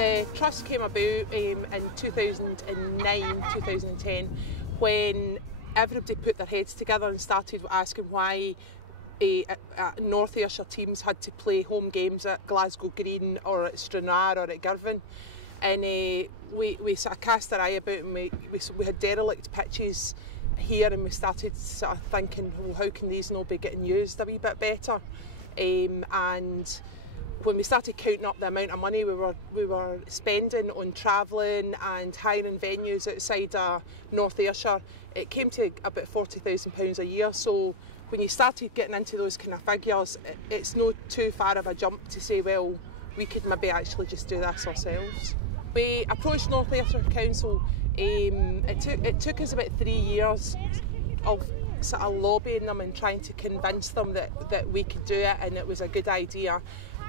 The trust came about in 2009, 2010, when everybody put their heads together and started asking why North Ayrshire teams had to play home games at Glasgow Green or at Stranraer or at Girvan. And we sort of cast our eye about, and we had derelict pitches here, and we started sort of thinking, well, how can these not be getting used a wee bit better? And when we started counting up the amount of money we were spending on travelling and hiring venues outside North Ayrshire, it came to about £40,000 a year. So when you started getting into those kind of figures, it's not too far of a jump to say, well, we could maybe actually just do this ourselves. We approached North Ayrshire Council. It took us about 3 years of sort of lobbying them and trying to convince them that we could do it and it was a good idea,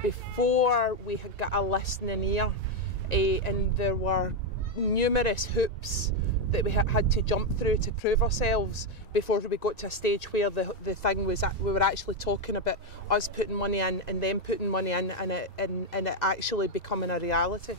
before we had got a listening ear. And there were numerous hoops that we had to jump through to prove ourselves before we got to a stage where the thing was that we were actually talking about us putting money in and them putting money in, and it actually becoming a reality.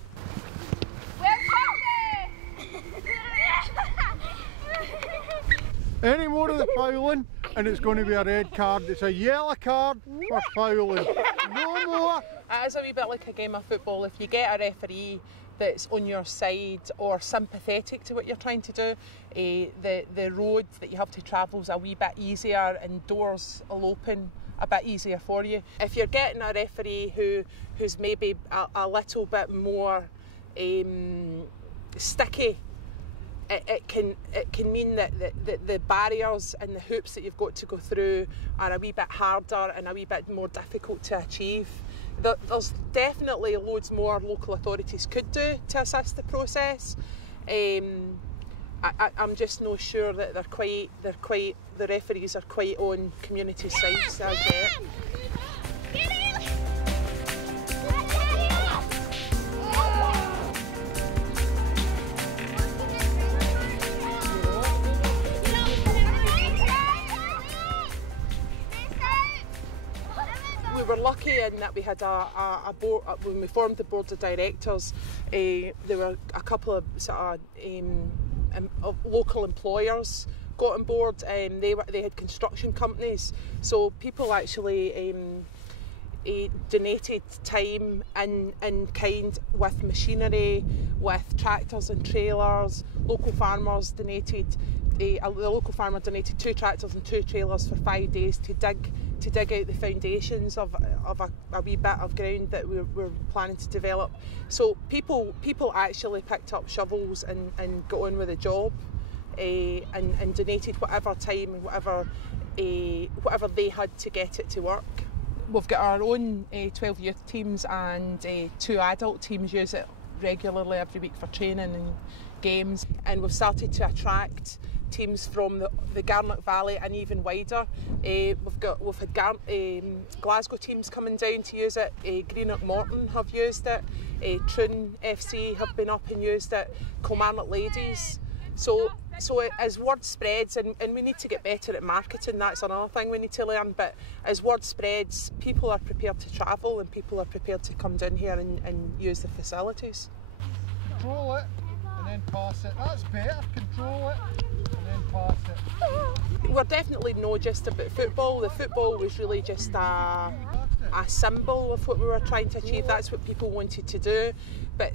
Any more of the fouling and it's going to be a red card. It's a yellow card for fouling. No more. It is a wee bit like a game of football. If you get a referee that's on your side or sympathetic to what you're trying to do, the road that you have to travel is a wee bit easier and doors will open a bit easier for you. If you're getting a referee who's maybe a little bit more sticky, it can mean that the barriers and the hoops that you've got to go through are a wee bit harder and a wee bit more difficult to achieve. There's definitely loads more local authorities could do to assist the process. I'm just not sure that the referees are quite on community sides as yet. We were lucky in that we had a board. When we formed the board of directors, there were a couple of sort of local employers got on board. They had construction companies, so people actually donated time in kind with machinery, with tractors and trailers. Local farmers donated. The local farmer donated 2 tractors and 2 trailers for 5 days to dig out the foundations of a wee bit of ground that we're planning to develop. So people actually picked up shovels and got on with the job, and donated whatever time and whatever they had to get it to work. We've got our own 12 youth teams and 2 adult teams use it regularly every week for training and games, and we've started to attract teams from the Garnock Valley and even wider. We've had Glasgow teams coming down to use it. Greenock Morton have used it. Troon FC have been up and used it. Kilmarnock Ladies. So as word spreads, and we need to get better at marketing, that's another thing we need to learn, but as word spreads, people are prepared to travel and people are prepared to come down here and use the facilities. Control it and then pass it. That's better. Control it and then pass it. We're definitely not just about football. The football was really just a symbol of what we were trying to achieve. That's what people wanted to do, but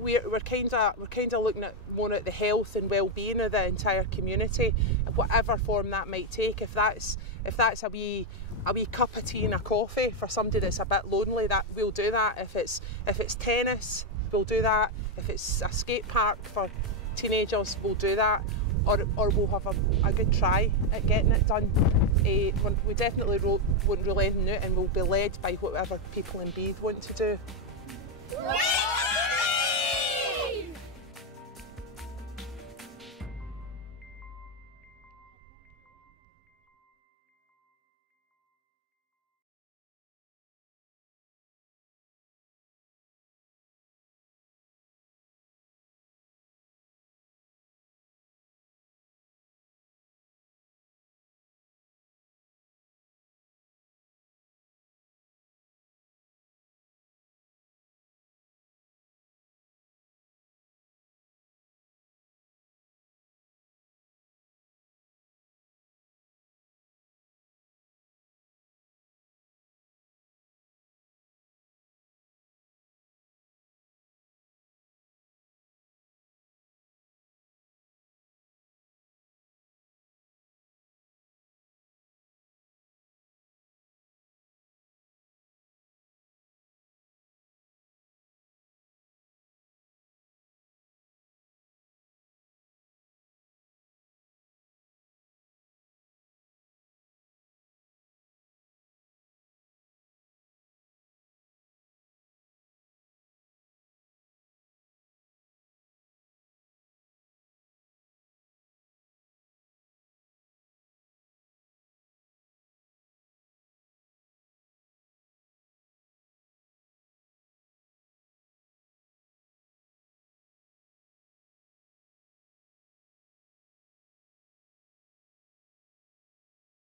we're kind of looking at more at the health and well-being of the entire community, whatever form that might take. If that's a wee cup of tea and a coffee for somebody that's a bit lonely, that we'll do that. If it's tennis, we'll do that. If it's a skate park for teenagers, we'll do that. Or we'll have a good try at getting it done. We definitely won't rule anything out, and we'll be led by whatever people in Beith want to do.